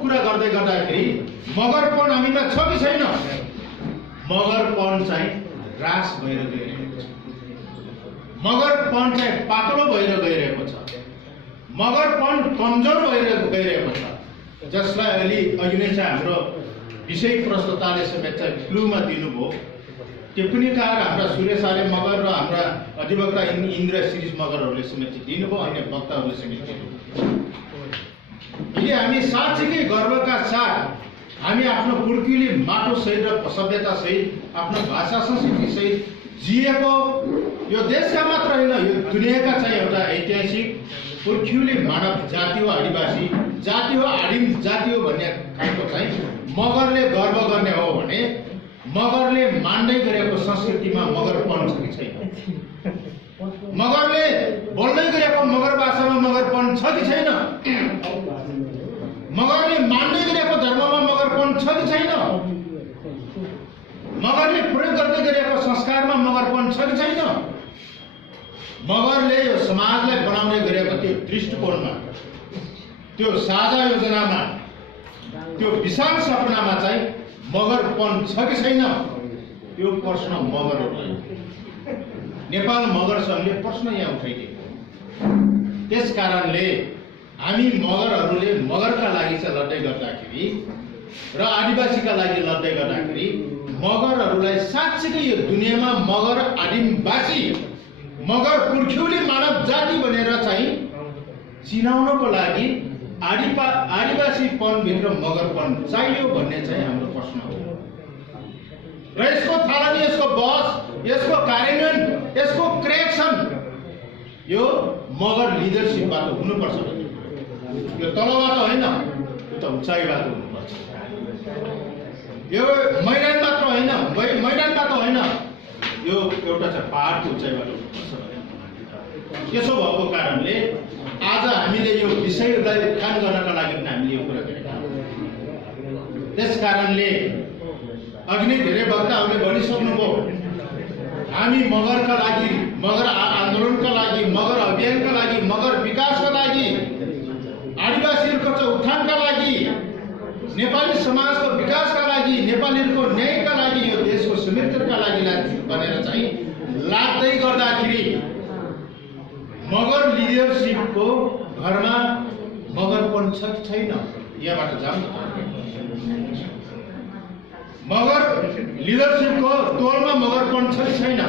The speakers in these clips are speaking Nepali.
कुरा गर्दै गर्दाखेरि मगरपन हामीमा छ कि छैन? मगरपन चाहिँ ह्रास भएर गइरहेको छ। मगरपन चाहिँ पातलो भएर गइरहेको छ। मगरपन कमजोर भएर गइरहेको छ, जसलाई अलि अघि नै चाहिँ हाम्रो विषय प्रस्तुताले समेत चाहिँ क्लुमा दिनुभयो। टिप्पणीकार हाम्रा सुरेश आले मगर र हाम्रा अधिवक्ता इन्द्र शिरीष मगरहरूले समेत दिनुभयो, अन्य वक्ताहरूले समेत दिनुभयो। यदि हामी साँच्चीकै गर्वका साथ हामी आफ्नो पुर्खौली माटो सहित र सभ्यता सहित आफ्नो भाषा संस्कृति सहित जिएको यो देशका मात्र होइन, यो दुनियाँका चाहिँ एउटा ऐतिहासिक पुर्खौली मानव जाति हो, आदिवासी जाति हो, आदिम जाति हो भन्ने खालको चाहिँ मगरले गर्व गर्ने हो भने मगरले मान्दै गरेको संस्कृतिमा मगरपन छ कि छैन? मगरले बोल्दै गरेको मगर भाषामा मगरपन छ कि छैन? मगरले मान्दै गरेको धर्ममा मगरपन छ कि छैन? मगरले प्रयोग गर्दै गरेको संस्कारमा मगरपन छ कि छैन? मगरले यो समाजलाई बनाउने गरेको त्यो दृष्टिकोणमा, त्यो साझा योजनामा, त्यो विशाल सपनामा चाहिँ मगरपन छ कि छैन? यो प्रश्न मगरहरूलाई, नेपाल मगर सङ्घले प्रश्न यहाँ उठाइदिएको। त्यस कारणले हामी मगरहरूले मगरका लागि चाहिँ लड्दै गर्दाखेरि र आदिवासीका लागि लड्दै गर्दाखेरि मगरहरूलाई साँच्चीकै यो दुनियाँमा मगर आदिवासी, मगर पुर्खौली मानव जाति भनेर चाहिँ चिनाउनको लागि आदिवासीपनभित्र मगरपन चाहियो भन्ने चाहिँ हाम्रो प्रश्न हो। र यसको थालनी, यसको बहस, यसको कार्यान्वयन, यसको करेक्सन यो मगर लिडरसिपबाट हुनुपर्छ। यो तलबाट होइन, यो त उचाइबाट हुनुपर्छ। यो मैदान मात्र होइन, मैदानबाट होइन, यो एउटा चाहिँ पहाडको उचाइबाट हुनुपर्छ। यसो भएको कारणले आज हामीले यो विषयलाई उत्थान गर्नका लागि हामीले यो कुरा गरेका हौँ। त्यस कारणले अघि नै धेरै वक्ताहरूले भनिसक्नुभयो, हामी मगरका लागि, मगर आन्दोलनका लागि, मगर अभियानका लागि, मगर विकासका लागि, आदिवासीहरूको चाहिँ उत्थानका लागि, नेपाली समाजको विकासका लागि, नेपालीहरूको न्यायका लागि, यो देशको समृद्धिका लागि भनेर चाहिँ लाग्दै गर्दाखेरि मगर लिडरसिपको घरमा मगरपन छ कि छैन? यहाँबाट जाउँ। मगर लिडरसिपको तोलमा मगरपन छ कि छैन?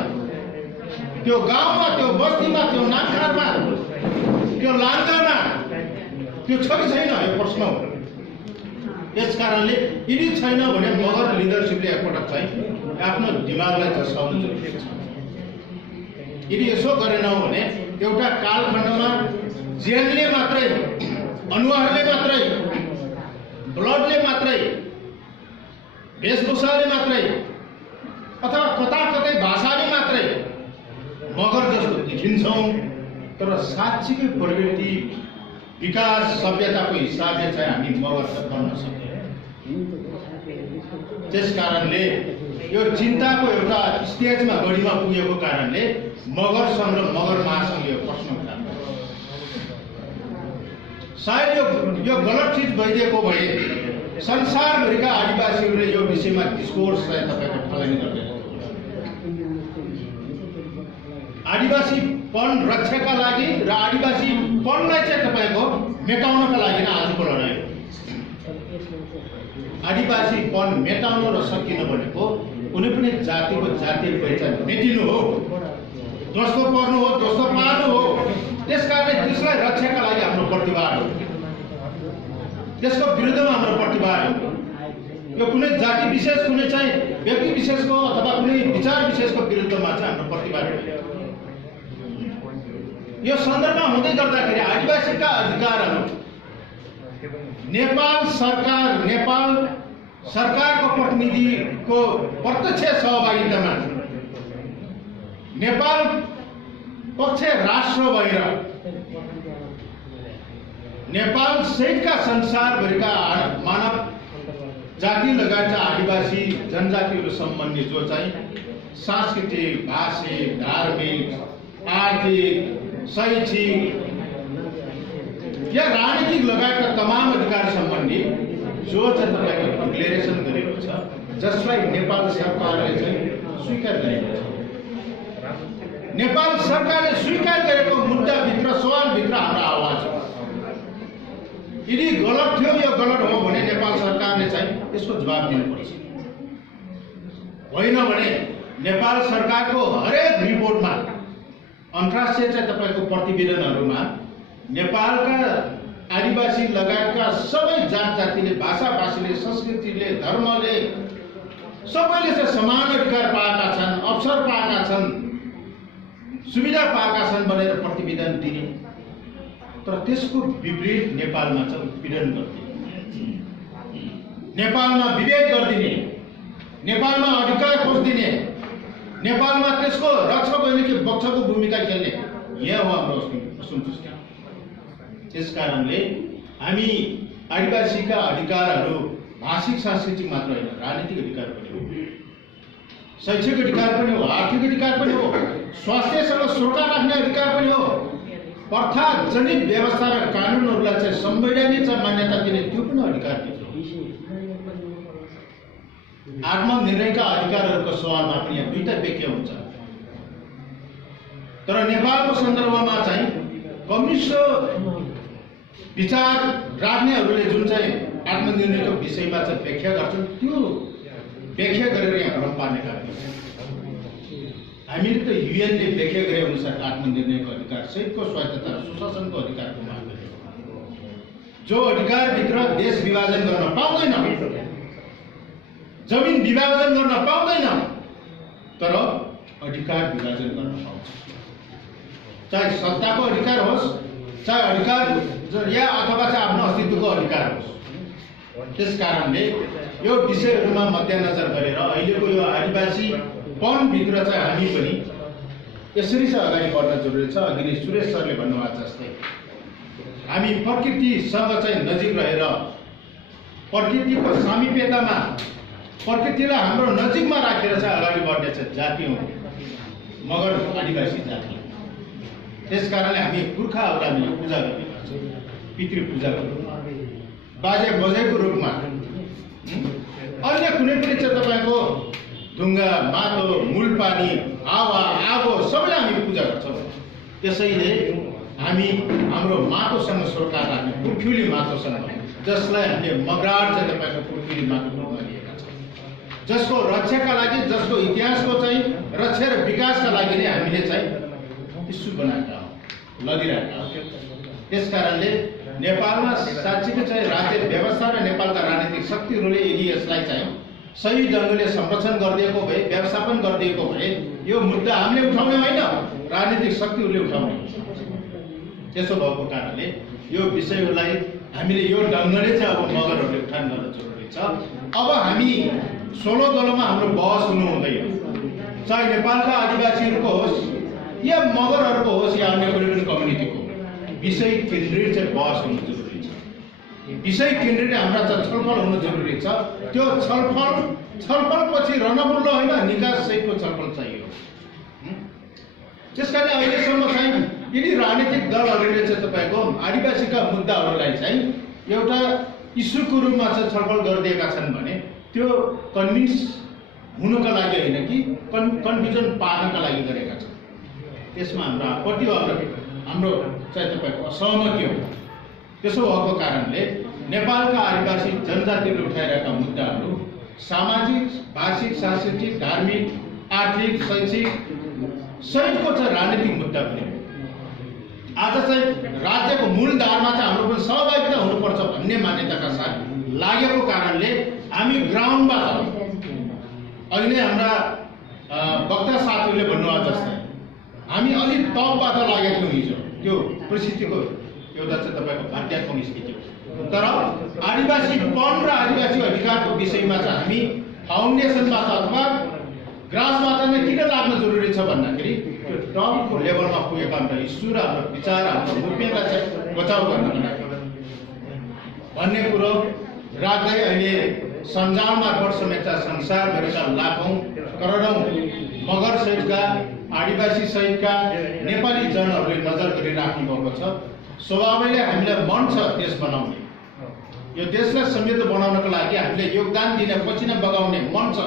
त्यो गाउँमा, त्यो बस्तीमा, त्यो नामखारमा, त्यो लाङ्गामा त्यो छ कि छैन? यो प्रश्न हो। यस कारणले यदि छैन भने मगर लिडरसिपले एकपटक चाहिँ आफ्नो दिमागलाई चस्काउनु जरुरी छ। यदि यसो गरेनौँ भने एउटा कालखण्डमा जेलले मात्रै, अनुहारले मात्रै, ब्लडले मात्रै, वेशभूषाले मात्रै अथवा कता कतै भाषाले मात्रै मगर जस्तो देखिन्छौँ, तर साँच्चीकै प्रवृत्ति, विकास, सभ्यताको हिसाबले चाहिँ हामी मगर त बन्न सक्दैनौँ। त्यस कारणले यो चिन्ताको एउटा स्टेजमा गढीमा पुगेको कारणले मगर सङ्घ र मगर महासङ्घले यो प्रश्न उठाएको। सायद यो गलत चिज भइदिएको भए संसारभरिका आदिवासीहरूले यो विषयमा डिस्कोर्स चाहिँ तपाईँको थालनी गर्दैन। आदिवासीपन रक्षाका लागि र आदिवासीपनलाई चाहिँ तपाईँको मेटाउनका लागि नै आजको लडाइँ हो। आदिवासीपन मेटाउनु र सकिनु भनेको कुनै पनि जातिको जातीय पहिचान मेटिनु हो, जस्तो पर्नु हो, जस्तो पार्नु हो। त्यसकारणले त्यसलाई रक्षाका लागि हाम्रो प्रतिवाद हो, त्यसको विरुद्धमा हाम्रो प्रतिवाद हो। यो कुनै जाति विशेष, कुनै चाहिँ व्यक्ति विशेषको अथवा कुनै विचार विशेषको विरुद्धमा चाहिँ हाम्रो प्रतिवाद हो। यो सन्दर्भमा हुँदै गर्दाखेरि आदिवासीका अधिकारहरू नेपाल सरकारको प्रतिनिधिको प्रत्यक्ष सहभागितामा नेपाल पक्ष राष्ट्र भएर नेपाल सहितका संसारभरिका मानव जाति लगायतका आदिवासी जनजातिहरू सम्बन्धी जो चाहिँ सांस्कृतिक, भाषिक, धार्मिक, आर्थिक, शैक्षिक या राजनीतिक लगायतका तमाम अधिकार सम्बन्धी जो चाहिँ तपाईँको डिक्लेरेसन गरेको छ जसलाई नेपाल सरकारले चाहिँ स्वीकार गरेको छ। नेपाल सरकारले स्वीकार गरेको मुद्दाभित्र सवालभित्र हाम्रो आवाज हो। यदि गलत थियो यो गलत हो भने नेपाल सरकारले चाहिँ यसको जवाब दिनुपर्छ। होइन भने नेपाल सरकारको हरेक रिपोर्टमा अन्तर्राष्ट्रिय चाहिँ तपाईँको प्रतिवेदनहरूमा नेपालका आदिवासी लगायतका सबै जात जातिले, भाषा भाषीले, संस्कृतिले, धर्मले सबैले चाहिँ समान अधिकार पाएका छन्, अवसर पाएका छन्, सुविधा पाएका छन् भनेर प्रतिवेदन दिने, तर त्यसको विपरीत नेपालमा चाहिँ उत्पीडन गरिदिने, नेपालमा विभेद गरिदिने, नेपालमा अधिकार खोजिदिने, नेपालमा त्यसको रक्षक होइन कि पक्षको भूमिका खेल्ने, यहाँ हो हाम्रो असन्तुष्टि। त्यस कारणले हामी आदिवासीका अधिकारहरू भाषिक सांस्कृतिक मात्र होइन, राजनीतिक अधिकार पनि हो, शैक्षिक अधिकार पनि हो, आर्थिक अधिकार पनि हो, स्वास्थ्यसँग सरोकार राख्ने अधिकार पनि हो, प्रथा जनित व्यवस्था र कानुनहरूलाई चाहिँ संवैधानिक मान्यता दिने त्यो पनि अधिकार हो। आत्मनिर्णयका अधिकारहरूको सवालमा पनि यहाँ दुईटा व्याख्या हुन्छ। तर नेपालको सन्दर्भमा चाहिँ कम्युनिस्ट विचार राख्नेहरूले जुन चाहिँ आत्मनिर्णयको विषयमा चाहिँ व्याख्या गर्छन् त्यो व्याख्या गरेर यहाँ भ्रम पार्ने काम गर्छ। हामीले त युएनले व्याख्या गरे अनुसार आत्मनिर्णयको अधिकार सहितको स्वायत्तता र सुशासनको अधिकारको माग गरेको, जो अधिकारभित्र देश विभाजन गर्न पाउँदैन, जमिन विभाजन गर्न पाउँदैन, तर अधिकार विभाजन गर्न पाउँछ। चाहे सत्ताको अधिकार होस्, चाहे अधिकार या अथवा चाहिँ आफ्नो अस्तित्वको अधिकार होस्। त्यस कारणले यो विषयहरूमा मध्यनजर गरेर अहिलेको यो आदिवासीपनभित्र चाहिँ हामी पनि यसरी चाहिँ अगाडि बढ्न जरुरी छ। अघि नै सुरेश सरले भन्नुभएको जस्तै हामी प्रकृतिसँग चाहिँ नजिक रहेर प्रकृतिको सामिप्यतामा प्रकृतिलाई हाम्रो नजिकमा राखेर चाहिँ अगाडि बढ्ने चाहिँ जाति हो मगर आदिवासी जाति। त्यस कारणले हामी पुर्खाहरूलाई हामीले पूजा गर्ने गर्छौँ, पितृ पूजा गर्छौँ, बाजे बजेको रूपमा। अन्य कुनै पनि चाहिँ तपाईँको ढुङ्गा, माटो, मूल पानी, हावा, आगो सबैलाई हामी पूजा गर्छौँ। त्यसैले हामी हाम्रो माटोसँग सरोकार राख्ने पुर्ख्यौली माटोसँग, जसलाई हामीले मगराड चाहिँ तपाईँको पुर्ख्यौली माटो लिएका छौँ, जसको रक्षाका लागि, जसको इतिहासको चाहिँ रक्षा र विकासका लागि नै हामीले चाहिँ इस्यु बनाएका हौँ, लगिरहेका हौँ। त्यस कारणले नेपालमा साँच्चीकै चाहिँ राज्य व्यवस्था र नेपालका राजनीतिक शक्तिहरूले यदि यसलाई चाहिँ सही ढङ्गले संरक्षण गरिदिएको भए, व्यवस्थापन गरिदिएको भए यो मुद्दा हामीले उठाउने होइन, राजनीतिक शक्तिहरूले उठाउने। त्यसो भएको कारणले यो विषयहरूलाई हामीले यो ढङ्गले चाहिँ अब मगरहरूले उठान गर्न जरुरी छ। अब हामी सोलो दलोमा हाम्रो बहस हुनु हुँदैन, चाहे नेपालका आदिवासीहरूको होस् या मगरहरूको होस् या अन्य कुनै पनि कम्युनिटीको, विषय केन्द्रित चाहिँ बहस हुनु जरुरी छ। विषय केन्द्रित हाम्रा चाहिँ छलफल हुनु जरुरी छ। त्यो छलफलपछि रणबुल्ल होइन, निकास सहितको छलफल चाहियो। त्यसकारण अहिलेसम्म चाहिँ यदि राजनीतिक दलहरूले चाहिँ तपाईँको आदिवासीका मुद्दाहरूलाई चाहिँ एउटा इस्युको रूपमा चाहिँ छलफल गरिदिएका छन् भने त्यो कन्भिन्स हुनुका लागि होइन कि कन्फ्युजन पार्नका लागि गरेका छन्। त्यसमा हाम्रो आपत्ति हो, हाम्रो चाहिँ तपाईँको असहमति हो। त्यसो भएको कारणले नेपालका आदिवासी जनजातिले उठाइरहेका मुद्दाहरू सामाजिक, भाषिक, सांस्कृतिक, धार्मिक, आर्थिक, शैक्षिक सहितको चाहिँ राजनीतिक मुद्दा पनि हो। आज चाहिँ राज्यको मूलधारमा चाहिँ हाम्रो पनि सहभागिता हुनुपर्छ भन्ने मान्यताका साथ लागेको कारणले हामी ग्राउन्डबाट, अघि नै हाम्रा वक्ता साथीहरूले भन्नुभयो जस्तै हामी अलिक टपबाट लागेको थियौँ हिजो, त्यो परिस्थितिको एउटा चाहिँ तपाईँको भाग्यात्मक स्थिति हो। तर आदिवासीपन र आदिवासी अधिकारको विषयमा चाहिँ हामी फाउन्डेसनबाट अथवा ग्रासबाट नै किन लाग्न जरुरी छ भन्दाखेरि त्यो टपको लेभलमा पुगेका हाम्रो इस्यु र हाम्रो विचार, हाम्रो मुभमेन्टलाई चाहिँ बचाउ गर्नको लागि भन्ने कुरो राख्दै अहिले सञ्जाल मार्फत समेत संसारभरिका लाखौँ करोडौँ मगर सहितका, आदिवासी सहितका नेपाली जनहरूले नजर गरिराख्नु भएको छ। स्वभावैले हामीलाई मन छ देश बनाउने, यो देशलाई समृद्ध बनाउनको लागि हामीले योगदान दिने, पसिना बगाउने मन छ,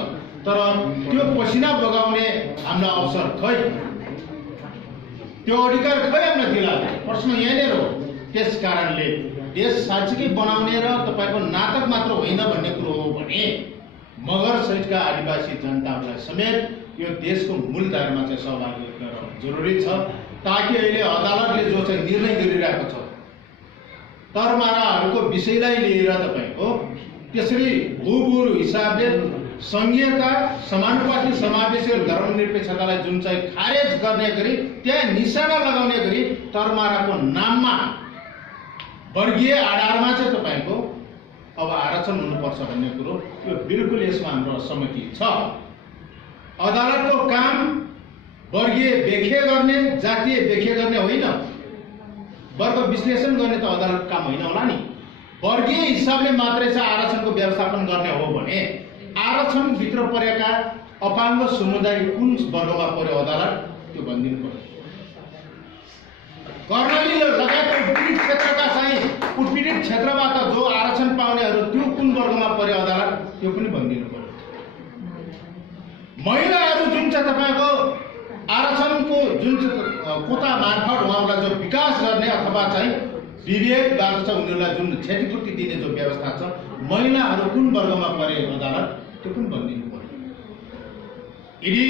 तर त्यो पसिना बगाउने हामीलाई अवसर खै, त्यो अधिकार खै हामीलाई दिलाले। प्रश्न यहाँनिर हो। त्यस कारणले देश साँच्चीकै बनाउने र तपाईको नाटक मात्र होइन भन्ने कुरो हो भने मगर सहितका आदिवासी जनताहरूलाई समेत यो देशको मूलधारमा चाहिँ सहभागी गराउनु जरुरी छ, ताकि अहिले अदालतले जो चाहिँ निर्णय गरिरहेको छ तरमाराहरूको विषयलाई लिएर तपाईको त्यसरी भूगुरु हिसाबले संघीयता, समानुपातिक, समावेशी र धर्मनिरपेक्षतालाई जुन चाहिँ खारेज गर्ने गरी त्यहाँ निशाना लगाउने गरी तरमाराको नाममा वर्गीय आधारमा चाहिँ तपाईको अब आरक्षण हुनुपर्छ भन्ने कुरो यो बिल्कुल यसमा हाम्रो सहमति छ। अदालतको काम वर्गीय व्याख्या गर्ने, जातीय व्याख्या गर्ने होइन, वर्ग विश्लेषण गर्ने त अदालतको काम होइन होला नि। वर्गीय हिसाबले मात्रै चाहिँ आरक्षणको व्यवस्थापन गर्ने हो भने आरक्षण भित्र परेका अपाङ्ग समुदाय कुन वर्गमा पर्यो अदालत त्यो भनिदिनु पर्यो। कर्णाली लगायतका उत्पीडित क्षेत्रका चाहिँ उत्पीडित क्षेत्रबाट जो आरक्षण पाउनेहरू त्यो कुन वर्गमा पर्यो अदालत त्यो पनि भनिदिनु पर्यो। महिलाहरू जुन चाहिँ तपाईँको आरक्षणको जुन कोटा मार्फत उहाँहरूलाई जो विकास गर्ने अथवा चाहिँ विवेकबाट चाहिँ उनीहरूलाई जुन क्षतिपूर्ति दिने जो व्यवस्था छ, महिलाहरू कुन वर्गमा परे अदालत त्यो पनि भनिदिनु पर्यो। यदि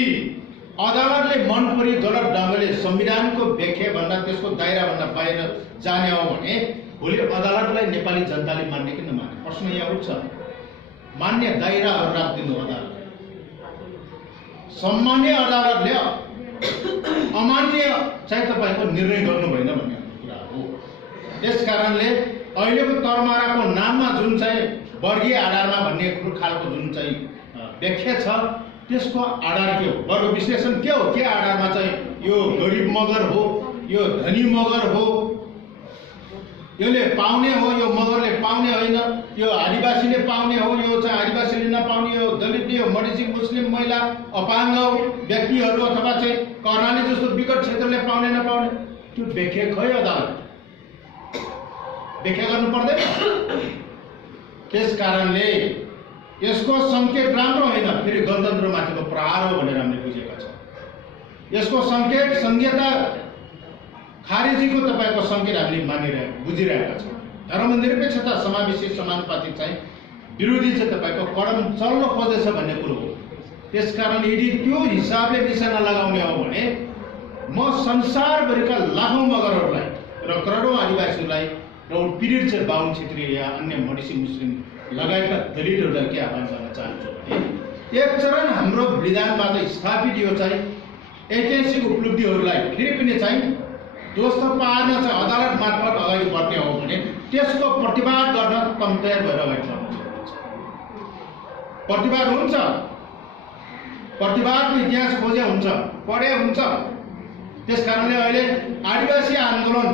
अदालतले मन परी गलत ढङ्गले संविधानको व्याख्या भन्दा त्यसको दायराभन्दा बाहिर जाने हो भने भोलि अदालतलाई नेपाली जनताले मान्ने कि नमान्ने प्रश्न यहाँ उठ्छ। मान्य दायराहरू राखिदिनु अदालत, सम्मान्य अदालतले अमान्य चाहिँ तपाईँको निर्णय गर्नु भएन भन्ने कुरा हो। त्यस कारणले अहिलेको तरमाराको नाममा जुन चाहिँ वर्गीय आधारमा भन्ने खालको जुन चाहिँ व्याख्या छ त्यसको आधार के हो, वर्ग विश्लेषण के हो, के आधारमा चाहिँ यो गरिब मगर हो, यो धनी मगर हो, योले पाउने हो, यो मगरले पाउने होइन, यो आदिवासीले पाउने हो, यो चाहिँ आदिवासीले नपाउने, यो दलितले, यो मधेसी मुस्लिम महिला अपाङ्ग व्यक्तिहरू अथवा चाहिँ कर्णाली जस्तो विकट क्षेत्रले पाउने नपाउने त्यो व्याख्या खै अदालत व्याख्या गर्नु पर्दैन। त्यस कारणले यसको सङ्केत राम्रो होइन, फेरि गणतन्त्रमाथिको प्रहार हो भनेर हामीले बुझेका छौँ। यसको सङ्केत संघीयता खारेजीको तपाईँको सङ्केत हामीले बुझिरहेका छौँ। धर्मनिरपेक्षता, समावेशी, समानुपातिक चाहिँ विरोधी चाहिँ तपाईँको कदम चल्न खोजेछ भन्ने कुरो हो। त्यसकारण यदि त्यो हिसाबले निशाना लगाउने हो भने म संसारभरिका लाखौँ मगरहरूलाई र करोडौँ आदिवासीहरूलाई र पीडित चाहिँ बाहुन क्षेत्रीय या अन्य मधेसी मुस्लिम लगायतका दलितहरूलाई के आह्वान गर्न चाहन्छु भने एक चरण हाम्रो विधानबाट स्थापित यो चाहिँ ऐतिहासिक उपलब्धिहरूलाई फेरि पनि चाहिँ ध्वस्त पार्न चाहिँ अदालत मार्फत अगाडि बढ्ने हो भने त्यसको प्रतिवाद गर्न कम तयार भएर अगाडि बढ्नु प्रतिवाद हुन्छ। प्रतिवादको इतिहास खोजे हुन्छ, पढे हुन्छ। त्यस कारणले अहिले आदिवासी आन्दोलन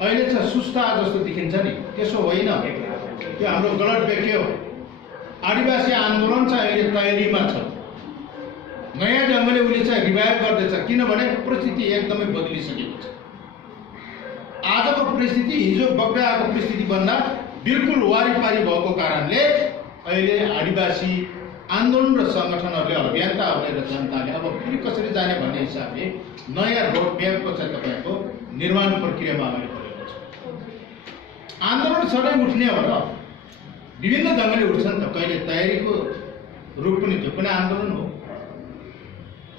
अहिले चाहिँ सुस्ता जस्तो देखिन्छ नि, त्यसो होइन, त्यो हाम्रो गलत व्याख्या हो। आदिवासी आन्दोलन चाहिँ अहिले तयारीमा छ, नयाँ ढङ्गले उसले चाहिँ रिभाइभ गर्दैछ, किनभने परिस्थिति एकदमै बदलिसकेको छ। आजको परिस्थिति हिजो बग्दै आएको परिस्थितिभन्दा बिल्कुल वारिपारी भएको कारणले अहिले आदिवासी आन्दोलन र सङ्गठनहरूले, अभियन्ताहरूले र जनताले अब फेरि कसरी जाने भन्ने हिसाबले नयाँ रोडम्यापको चाहिँ तपाईँको निर्माण प्रक्रियामा अगाडि बढेको छ। आन्दोलन सधैँ उठ्ने हो र विभिन्न ढङ्गले उठ्छन् त। कहिले तयारीको रूप पनि त्यो पनि आन्दोलन हो,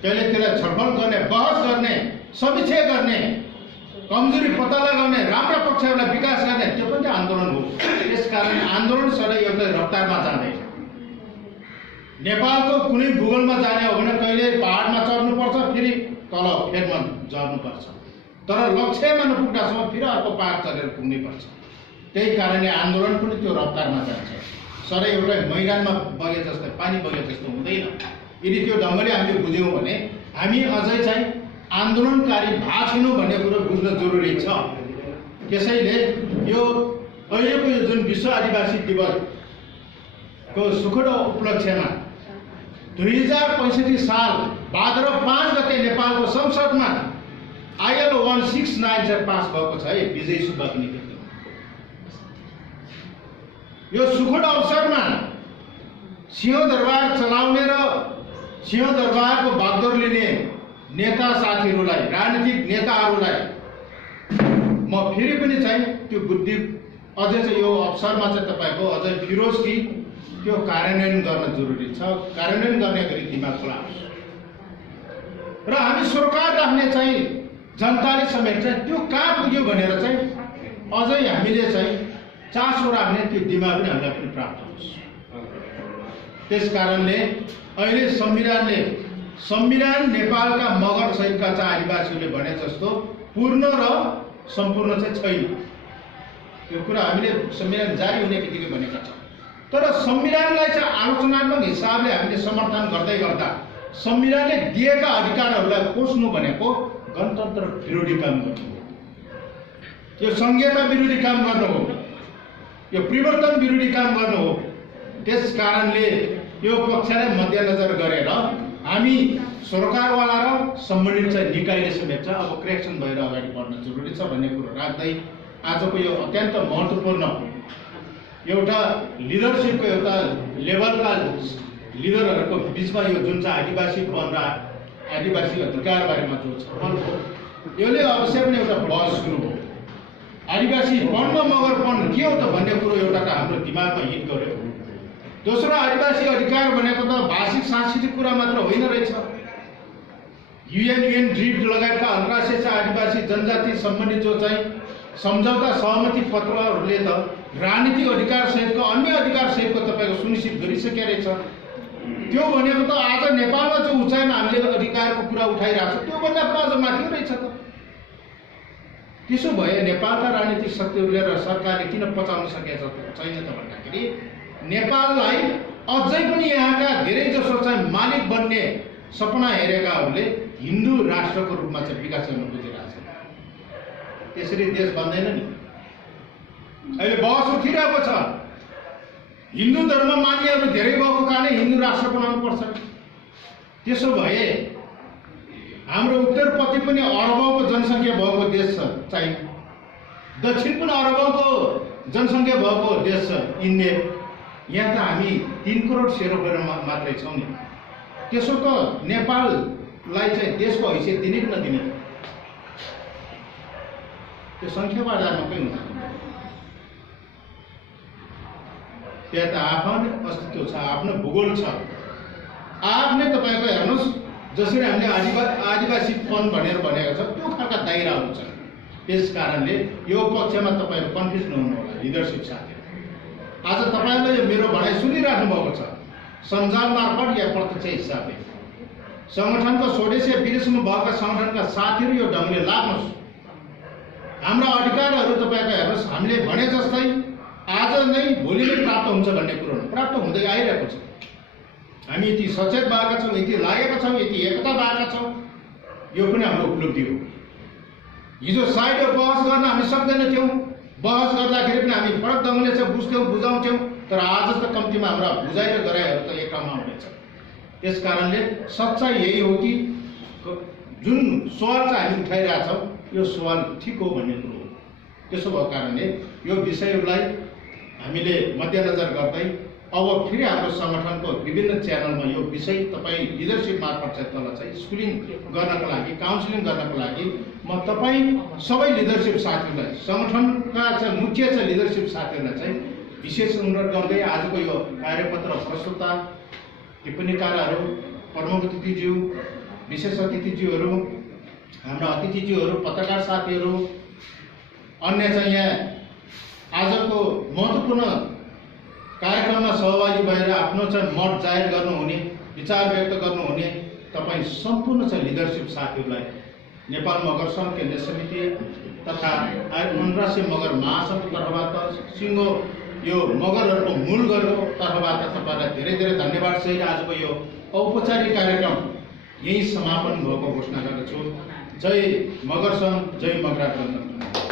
कहिले त्यसलाई छलफल गर्ने, बहस गर्ने, समीक्षा गर्ने, कमजोरी पत्ता लगाउने, राम्रा पक्षहरूलाई विकास गर्ने, त्यो पनि आन्दोलन हो। त्यसकारण आन्दोलन सधैँ एउटै रफ्तारमा जाँदैन। नेपालको कुनै भूगोलमा जाने हो भने कहिले पहाडमा चढ्नुपर्छ, फेरि तल फेदमा झर्नुपर्छ, तर लक्ष्यमा नपुग्दासम्म फेरि अर्को पहाड चढेर पुग्नै पर्छ। त्यही कारणले आन्दोलन पनि त्यो रफ्तारमा जान्छ, सधैँ एउटै मैदानमा बगे जस्तै, पानी बगे जस्तो हुँदैन। यदि त्यो ढङ्गले हामीले बुझ्यौँ भने हामी अझै चाहिँ आन्दोलनकारी भएको छैनौँ भन्ने कुरो बुझ्न जरुरी छ। त्यसैले यो अहिलेको यो जुन विश्व आदिवासी दिवसको सुखद उपलक्ष्यमा 2065 साल भाद्र 5 गते नेपालको संसदमा ILO 169 पास भएको छ है विजय सुब्बाको नेतृत्वमा। यो सुखद अवसरमा सिंहदरबार चलाउने र सिंहदरबारको बागडोर लिने नेता साथीहरूलाई, राजनीतिक नेताहरूलाई म फेरि पनि चाहिँ त्यो बुद्धि अझै चाहिँ यो अवसरमा चाहिँ तपाईँको अझै फिरोस् कि त्यो कार्यान्वयन गर्न जरुरी छ। कार्यान्वयन गर्ने गरी दिमाग खोलाओस् र हामी सरकार राख्ने चाहिँ जनताले समेत चाहिँ त्यो कहाँ पुग्यो भनेर चाहिँ अझै हामीले चाहिँ चासो राख्ने त्यो दिमाग पनि हामीलाई पनि प्राप्त होस्। त्यस कारणले अहिले संविधान नेपालका मगर सहितका चाहिँ आदिवासीहरूले भने जस्तो पूर्ण र सम्पूर्ण चाहिँ छैन। त्यो कुरा हामीले संविधान जारी हुने बित्तिकै भनेका छौँ। तर संविधानलाई चाहिँ आलोचनात्मक हिसाबले हामीले समर्थन गर्दै गर्दा संविधानले दिएका अधिकारहरूलाई खोज्नु भनेको गणतन्त्र विरोधी काम गर्नु हो, यो संघीयता विरोधी काम गर्नु हो, यो परिवर्तन विरोधी काम गर्नु हो। त्यस कारणले यो पक्षलाई मध्यनजर गरेर हामी सरकारवाला र सम्बन्धित चाहिँ निकायले समेत चाहिँ अब करेक्सन भएर अगाडि बढ्न जरुरी छ भन्ने कुरो राख्दै आजको यो अत्यन्त महत्त्वपूर्ण एउटा लिडरसिपको एउटा लेभलका लिडरहरूको बिचमा यो जुन चाहिँ आदिवासी वन र आदिवासी अधिकार बारेमा जो छलफल हो, यसले अवश्य पनि एउटा बहस सुरु हो। आदिवासी वनमा मगरपन के हो त भन्ने कुरो एउटा त हाम्रो दिमागमा हिट गर्यो। दोस्रो, आदिवासी अधिकार भनेको त भाषिक सांस्कृतिक कुरा मात्र होइन रहेछ। UN ड्रिफ्ट लगायतका अन्तर्राष्ट्रिय आदिवासी जनजाति सम्बन्धित जो चाहिँ सम्झौता सहमति पत्रहरूले त राजनीतिक अधिकार सहितको अन्य अधिकार सहितको तपाईँको सुनिश्चित गरिसकेको रहेछ। त्यो भनेको त आज नेपालमा जो उचाइमा हामीले अधिकारको कुरा उठाइरहेको छ त्योभन्दा पनि अझ माथि रहेछ त। त्यसो भए नेपालका राजनीतिक शक्तिहरूले र सरकारले किन पचाउन सकेको छैन त भन्दाखेरि नेपाललाई अझै पनि यहाँका धेरै जसो चाहिँ मालिक बन्ने सपना हेरेकाहरूले हिन्दू राष्ट्रको रूपमा चाहिँ विकास गर्न खोजिरहेको छ। त्यसरी देश बन्दैन नि। अहिले बहस उठिरहेको छ, हिन्दू धर्म मान्नेहरू धेरै भएको कारणले हिन्दू राष्ट्र बनाउनु पर्छ। त्यसो भए हाम्रो उत्तरपट्टि पनि अरबौंको जनसङ्ख्या भएको देश छ चाइना, दक्षिण पनि अरबौंको जनसङ्ख्या भएको देश छ इन्डिया। यहाँ त हामी 3 करोड सेरोफेर मात्रै छौँ नि। त्यसो त नेपाललाई चाहिँ देशको हैसियत दिने कि नदिने? त्यो सङ्ख्याको आधारमा कहीँ हुन्छ। त्यहाँ त आफ्नो अस्तित्व छ, आफ्नो भूगोल छ, आफ्नै तपाईँको हेर्नुहोस् जसरी हामीले आदिवासीपन भनेर भनेको छ त्यो खालका दायराहरू छन्। त्यस कारणले यो पक्षमा तपाईँहरू कन्फ्युज नहुनु होला लिडरसिप साथी। आज तपाईँले यो मेरो भनाइ सुनिराख्नु भएको छ सञ्जाल मार्फत या प्रत्यक्ष हिसाबले। सङ्गठनको स्वदेशी विदेशमा भएका सङ्गठनका साथीहरू यो ढङ्गले लाग्नुहोस्। हाम्रा अधिकारहरू तपाईँको हेर्नुहोस् हामीले भने जस्तै आज नै भोलि नै प्राप्त हुन्छ भन्ने कुरो प्राप्त हुँदै आइरहेको छ। हामी यति सचेत भएका छौँ, यति लागेका छौँ, यति एकता भएका छौँ, यो पनि हाम्रो उपलब्धि हो। हिजो साइड बहस गर्न हामी सक्दैनथ्यौँ, बहस गर्दाखेरि पनि हामी फरक ढङ्गले चाहिँ बुझ्थ्यौँ बुझाउँथ्यौँ, तर आज त कम्तीमा हाम्रा बुझाइ र गराइहरू त एक ठाउँमा हुनेछ। त्यस कारणले सच्चाइ यही हो कि जुन सवाल चाहिँ हामी उठाइरहेछौँ यो सवाल ठिक हो भन्ने कुरो हो। त्यसो भएको कारणले यो विषयहरूलाई हामीले मध्यनजर गर्दै अब फेरि हाम्रो सङ्गठनको विभिन्न च्यानलमा यो विषय तपाईँ लिडरसिप मार्फत चाहिँ तल चाहिँ स्कुलिङ गर्नको लागि, काउन्सिलिङ गर्नको लागि म तपाईँ सबै लिडरसिप साथीहरूलाई, सङ्गठनका चाहिँ मुख्य चाहिँ लिडरसिप साथीहरूलाई चाहिँ विशेष अनुरोध गर्दै आजको यो कार्यपत्र प्रस्तुता टिप्पणीकारहरू, प्रमुख अतिथिज्यू, विशेष अतिथिज्यूहरू, हाम्रा अतिथिज्यूहरू, पत्रकार साथीहरू, अन्य चाहिँ यहाँ आजको महत्त्वपूर्ण कार्यक्रममा सहभागी भएर आफ्नो चाहिँ मत जाहेर गर्नुहुने, विचार व्यक्त गर्नुहुने तपाईँ सम्पूर्ण चाहिँ लिडरसिप साथीहरूलाई नेपाल मगर सङ्घ केन्द्रीय समिति तथा अन्तर्राष्ट्रिय मगर महासङ्घको तर्फबाट सिङ्गो यो मगरहरूको मूल गरेको तर्फबाट तपाईँलाई धेरै धेरै धन्यवाद सहित आजको यो औपचारिक कार्यक्रम यही समापन भएको घोषणा गर्दछु। जय मगर सङ्घ, जय मगरा गणतन्त्र।